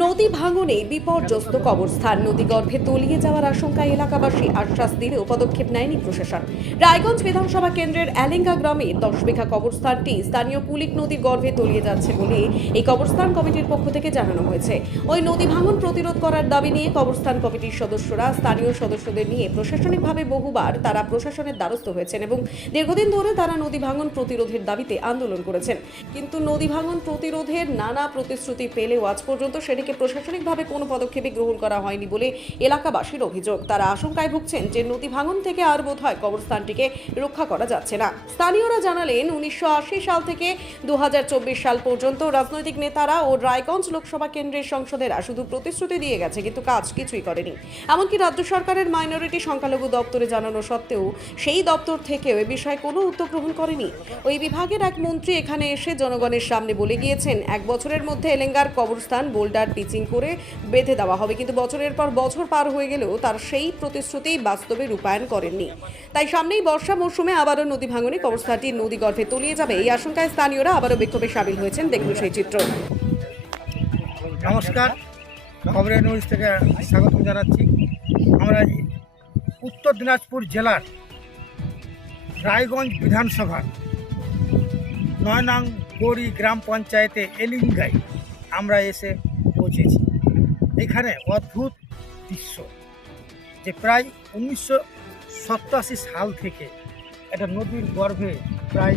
নদী ভাঙনে বিপর্যস্ত কবরস্থান। নদী গর্ভে তলিয়ে যাওয়ার আশঙ্কা এলাকাবাসী আশ্বাস দিলেও পদক্ষেপ নেয়নি প্রশাসন। রায়গঞ্জ বিধানসভা কেন্দ্রের অ্যালেঙ্গা গ্রামে দশ বিঘা কবরস্থানটি স্থানীয় কুলিক নদীর গর্ভে তলিয়ে যাচ্ছে বলে এই কবরস্থান কমিটির পক্ষ থেকে জানানো হয়েছে। ওই নদী ভাঙন প্রতিরোধ করার দাবি নিয়ে কবরস্থান কমিটির সদস্যরা, স্থানীয় সদস্যদের নিয়ে প্রশাসনিকভাবে বহুবার তারা প্রশাসনের দ্বারস্থ হয়েছেন এবং দীর্ঘদিন ধরে তারা নদী ভাঙন প্রতিরোধের দাবিতে আন্দোলন করেছেন। কিন্তু নদী ভাঙন প্রতিরোধের নানা প্রতিশ্রুতি পেলেও আজ পর্যন্ত সেটিকে প্রশাসনিকভাবে কোনো পদক্ষেপই গ্রহণ করা হয়নি বলে এলাকাবাসীর অভিযোগ। তারা আশঙ্কায় ভুগছেন যে নদী ভাঙন থেকে আর বোধ হয় কবরস্থানটিকে রক্ষা করা যাচ্ছে না। স্থানীয়রা জানালেন, উনিশশো আশি সাল থেকে দুহাজার চব্বিশ সাল পর্যন্ত রাজনৈতিক নেতারা ও রায়গঞ্জ লোকসভা কেন্দ্রের সংসদেরা শুধু প্রতিশ্রুতি দিয়ে গেছে, কিন্তু কাজ কিছুই করেনি। এমনকি রাজ্য সরকারের মাইনরিটি সংখ্যালঘু দপ্তরে জানানো সত্ত্বেও সেই দপ্তর থেকেও এ বিষয়ে কোনো উদ্যোগ গ্রহণ করেনি। ওই বিভাগের এক মন্ত্রী এখানে এসে জনগণের সামনে বলে গিয়েছেন, এক বছরের মধ্যে এলেঙ্গার কবরস্থান, বোল্ডার পিচিং করে বেঁধে দেওয়া হবে। কিন্তু বছরের পর বছর পার হয়ে গেলেও তার সেই প্রতিশ্রুতি বাস্তবে রূপায়ণ করেননি। তাই সামনেই বর্ষা মৌসুমে আবারও নদী ভাঙনে কবরস্থানটি নদী গর্ভে তলিয়ে যাবে। এই আশঙ্কায় স্থানীয়রা আবারও বিক্ষোভে সামিল হয়েছেন। দেখুন সেই চিত্র। নমস্কার। খবরের নিউজ থেকে স্বাগত জানাচ্ছি। আমরা উত্তর দিনাজপুর জেলার রায়গঞ্জ বিধানসভার নয় নং গৌরী গ্রাম পঞ্চায়েতে এলিঙ্গাই আমরা এসে পৌঁছেছি এখানে অদ্ভুত দৃশ্য যে প্রায় উনিশশো সাল থেকে একটা নদীর গর্ভে প্রায়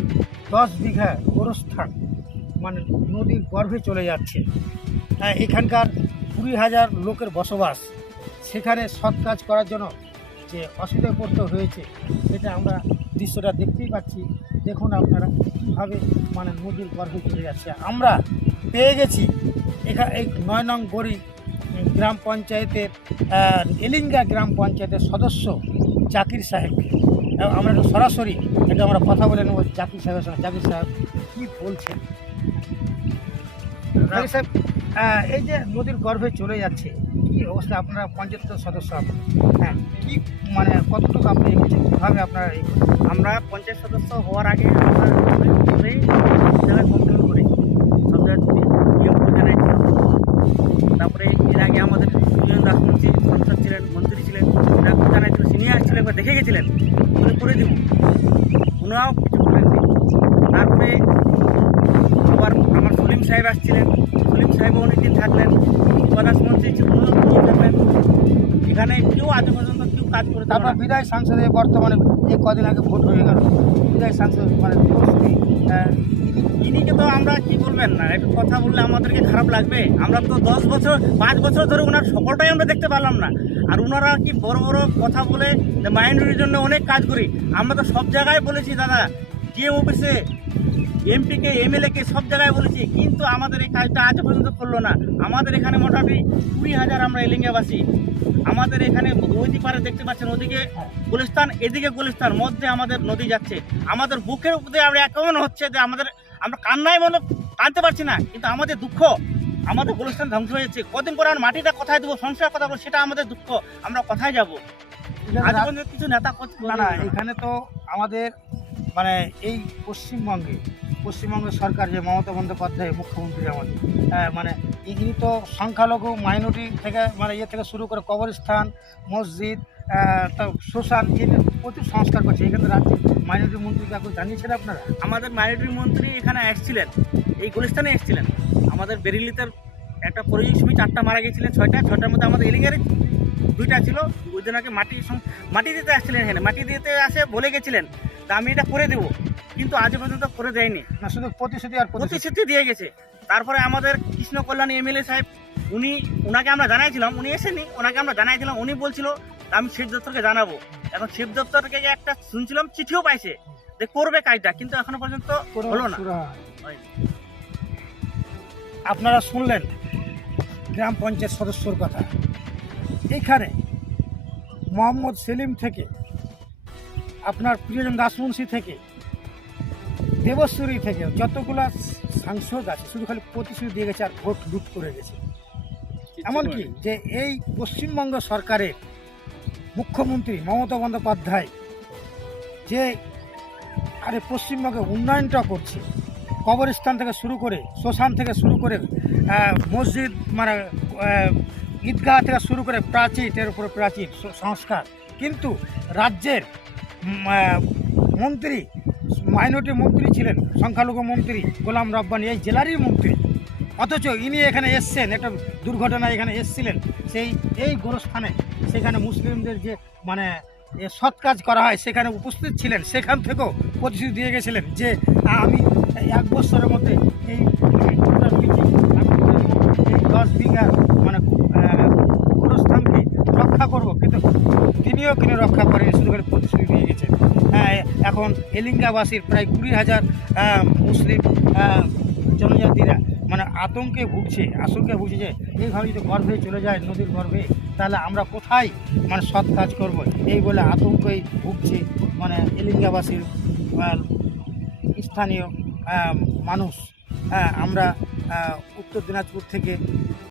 দশ বিঘা গোরস্থান মানে নদীর গর্ভে চলে যাচ্ছে। এখানকার কুড়ি হাজার লোকের বসবাস সেখানে সৎ কাজ করার জন্য যে অসুবিধায় পড়তে হয়েছে সেটা আমরা দৃশ্যটা দেখতেই পাচ্ছি। দেখুন আপনারা কীভাবে মানে নদীর গর্ভে চলে যাচ্ছে। আমরা পেয়ে গেছি এখানে এই নয় নং গড়ি গ্রাম পঞ্চায়েতের এলিঙ্গা গ্রাম পঞ্চায়েতের সদস্য জাকির সাহেবকে এবং আমরা সরাসরি এটা আমরা কথা বলে নেব জাকির সাহেবের সঙ্গে। জাকির সাহেব কী বলছেন? জাকির সাহেব এই যে নদীর গর্ভে চলে যাচ্ছে কি অবস্থা? আপনারা পঞ্চায়েত সদস্য আপনারা হ্যাঁ কি মানে কতটুকু আপনি এগোচ্ছেন কীভাবে আপনারা আমরা পঞ্চায়েত সদস্য হওয়ার আগে আমরা ওনারাও কিছু করেননি তারপরে আবার আমার সলিম সাহেব আসছিলেন। সলিম সাহেবও অনেকদিন থাকলেন। প্রধানমন্ত্রী থাকলেন এখানে কেউ আজ পর্যন্ত কেউ কাজ করে তারপর বিদায় সাংসদে বর্তমানে যে কদিন আগে ভোট হয়ে গেল বিদায় সাংসদ মানে ইনিকে তো আমরা কি বলবেন না? একটু কথা বললে আমাদেরকে খারাপ লাগবে। আমরা তো দশ বছর, পাঁচ বছর ধরে ওনার সকলটাই আমরা দেখতে পারলাম না। আর ওনারা কি বড় বড় কথা বলে মাইনরিটির জন্য অনেক কাজ করি। আমরা তো সব জায়গায় বলেছি, দাদা। যে অফিসে এমপিকে, এমএলএকে সব জায়গায় বলেছি। কিন্তু আমাদের এই কাজটা আজ পর্যন্ত করল না। আমাদের এখানে মোটামুটি কুড়ি হাজার আমরা এলিঙ্গাবাসী। আমাদের এখানে নদী পারে দেখতে পাচ্ছেন, ওদিকে গুলিস্তান, এদিকে গুলিস্তান, মধ্যে আমাদের নদী যাচ্ছে। আমাদের বুকের উপরে আমরা এমন হচ্ছে যে আমাদের আমরা কান্নায় মনে কানতে পারছি না কিন্তু আমাদের দুঃখ আমাদের গোলস্থান ধ্বংস হয়েছে কদিন পরে আর মাটিটা কোথায় দেবো সংসার কথা বলব সেটা আমাদের দুঃখ আমরা কোথায় যাব? কিছু নেতা না এখানে তো আমাদের মানে এই পশ্চিমবঙ্গে পশ্চিমবঙ্গের সরকার যে মমতা বন্দ্যোপাধ্যায় মুখ্যমন্ত্রী আমাদের হ্যাঁ, মানে ইনি তো সংখ্যালঘু মাইনরিটি থেকে মানে ইয়ে থেকে শুরু করে কবরস্থান মসজিদ আহ, তো শ্মশান প্রচুর সংস্কার করছে। এখানে রাজ্যের মাইনরিটি মন্ত্রী কাকু জানিয়েছেন আপনারা? আমাদের মাইনরিটি মন্ত্রী এখানে এসেছিলেন এই গুলিস্তানে এসেছিলেন। আমাদের বেরিলিতে একটা পরিযায়ী সময় চারটা মারা গেছিলেন ছয়টা। ছয়টার মধ্যে আমাদের এলিগের দুইটা ছিল। ওই জন্য মাটি মাটি দিতে আসছিলেন এখানে। মাটি দিতে আসে বলে গেছিলেন তা আমি এটা করে দেবো। কিন্তু আজ পর্যন্ত করে দেয়নি। না শুধু প্রতিশ্রুতি আর প্রতিশ্রুতি। দিয়ে গেছে। তারপরে আমাদের কৃষ্ণ কল্যাণ এমএলএ সাহেব উনি ওনাকে আমরা জানাইছিলাম উনি এসেনি ওনাকে আমরা জানাইছিলাম উনি বলছিল আমি শিব দপ্তরকে জানাব। এখন শিব দপ্তরকে একটা শুনছিলাম চিঠিও পাইছে যে করবে কাজটা কিন্তু এখনও পর্যন্ত হলো না। আপনারা শুনলেন গ্রাম পঞ্চায়েত সদস্যর কথা। এখানে মোহাম্মদ সেলিম থেকে আপনার প্রিয়জন দাসমুন্সি থেকে দেবশ্বরী থেকে যতগুলা সাংসদ আছে শুধু খালি প্রতিশ্রুতি দিয়ে গেছে আর ভোট লুট করে গেছে। এমনকি যে এই পশ্চিমবঙ্গ সরকারের মুখ্যমন্ত্রী মমতা বন্দ্যোপাধ্যায় যে আরে পশ্চিমবঙ্গে উন্নয়নটা করছে কবরস্থান থেকে শুরু করে শ্মশান থেকে শুরু করে মসজিদ মানে ঈদগাহ থেকে শুরু করে প্রাচীর এর উপরে প্রাচীর সংস্কার। কিন্তু রাজ্যের মন্ত্রী মাইনরিটি মন্ত্রী ছিলেন, সংখ্যালঘু মন্ত্রী গোলাম রব্বানি, এই জেলারই মন্ত্রী। অথচ ইনি এখানে এসছেন, একটা দুর্ঘটনা এখানে এসছিলেন। সেই, এই গোরস্থানে সেখানে মুসলিমদের যে মানে সৎ কাজ করা হয়, সেখানে উপস্থিত ছিলেন। সেখান থেকেও প্রতিশ্রুতি দিয়ে গেছিলেন যে, আমি এক বছরের মধ্যে এই দশ বিঘা মানে গোরস্থানকে রক্ষা করব। কিন্তু তিনিও কিন্তু রক্ষা করেন শুধু করে প্রতিশ্রুতি এখন এলিঙ্গাবাসীর প্রায় কুড়ি হাজার মুসলিম জনজাতিরা মানে আতঙ্কে ভুগছে, আশঙ্কে ভুগছে যে এইভাবে যদি গর্ভে চলে যায় নদীর গর্ভে, তাহলে আমরা কোথায় মানে সৎ কাজ করব? এই বলে আতঙ্কেই ভুগছে মানে এলিঙ্গাবাসীর স্থানীয় মানুষ। আমরা উত্তর দিনাজপুর থেকে